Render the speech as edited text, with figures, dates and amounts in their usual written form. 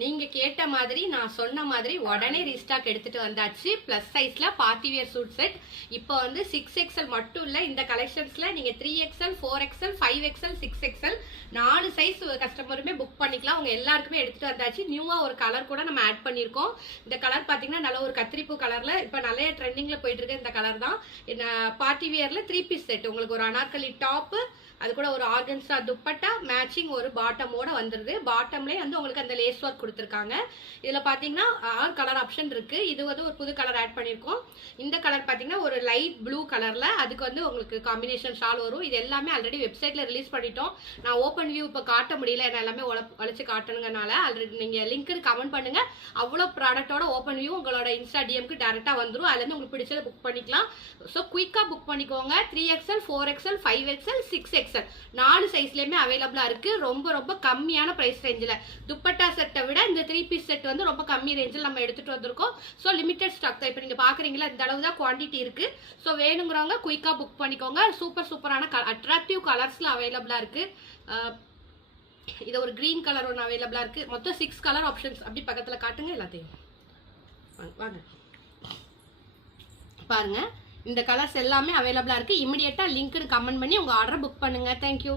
நீங்கள் கேட்ட மாதிரி நான் சொன்ன மாதிரி உடனே ரீஸ்டாக் எடுத்துகிட்டு வந்தாச்சு. ப்ளஸ் சைஸில் பார்ட்டி வியர் சூட் செட். இப்போ வந்து 6XL மட்டும் இல்லை, இந்த கலெக்ஷன்ஸில் நீங்கள் 3XL 4XL 5XL 6XL 4 size கஸ்டமருமே book பண்ணிக்கலாம். அவங்க எல்லாருக்குமே எடுத்துகிட்டு வந்தாச்சு. நியூவாக ஒரு கலர் கூட நம்ம ஆட் பண்ணியிருக்கோம். இந்த கலர் பார்த்தீங்கன்னா நல்ல ஒரு கத்திரிப்பூ கலரில் இப்போ நிறைய ட்ரெண்டிங்கில் போயிட்டு இருக்க இந்த கலர் தான். பார்ட்டி வியரில் 3 பீஸ் செட். உங்களுக்கு ஒரு அனார்கலி டாப்பு, அது கூட ஒரு ஆர்கன்ஸா துப்பட்டா, மேட்சிங் ஒரு பாட்டமோட வந்துருது. பாட்டம்லேயே வந்து உங்களுக்கு அந்த லேஸ் ஒர்க் கொடுத்துருக்காங்க. இதில் பார்த்தீங்கன்னா 6 கலர் ஆப்ஷன் இருக்குது. இது வந்து ஒரு புது கலர் ஆட் பண்ணியிருக்கோம். இந்த கலர் பார்த்தீங்கன்னா ஒரு லைட் ப்ளூ கலரில், அதுக்கு வந்து உங்களுக்கு காம்பினேஷன் ஷால் வரும். இது எல்லாமே ஆல்ரெடி வெப்சைட்டில் ரிலீஸ் பண்ணிட்டோம். நான் ஓப்பன் வியூ இப்போ காட்ட முடியல, என்ன எல்லாமே உழைச்சி காட்டணுங்கனால. ஆல்ரெடி நீங்கள் லிங்க்கு கமெண்ட் பண்ணுங்கள். அவ்வளோ ப்ராடக்டோட ஓப்பன் வியூ உங்களோட இன்ஸ்டா டிஎம்க்கு டேரெக்டாக வந்துடும். அதுலேருந்து உங்களுக்கு பிடிச்சதை புக் பண்ணிக்கலாம். ஸோ குயிக்காக புக் பண்ணிக்கோங்க. 3XL 4XL 5XL 6XL 4 சைஸ்லயுமே அவைலபிளா இருக்கு. ரொம்ப ரொம்ப கம்மியான பிரைஸ் ரேஞ்சில். துப்பட்டா செட்டை விட இந்த 3 பீஸ் செட் வந்து ரொம்ப கம்மி ரேஞ்சில் நம்ம எடுத்துட்டு வந்திருக்கோம். ஸோ லிமிடெட் ஸ்டாக் தான். இப்போ நீங்க பாக்குறீங்களா, இந்த அளவு தான் குவான்டிட்டி இருக்கு. ஸோ வேணுங்கிறவங்க குயிக்கா புக் பண்ணிக்கோங்க. சூப்பரான அட்ராக்டிவ் கலர்ஸ்ல அவைலபிளா இருக்கு. இது ஒரு கிரீன் கலர் ஒன்று அவைலபிளா இருக்கு. மொத்தம் 6 கலர் ஆப்ஷன்ஸ். அப்படி பக்கத்துல காட்டுங்க எல்லாத்தையும். வாங்க பாருங்க, இந்த கலர்ஸ் எல்லாமே அவைலபிளா இருக்கு. இமிடியேட்டா லிங்க்னு கமெண்ட் பண்ணி உங்க ஆர்டர் புக் பண்ணுங்க. தேங்க்யூ.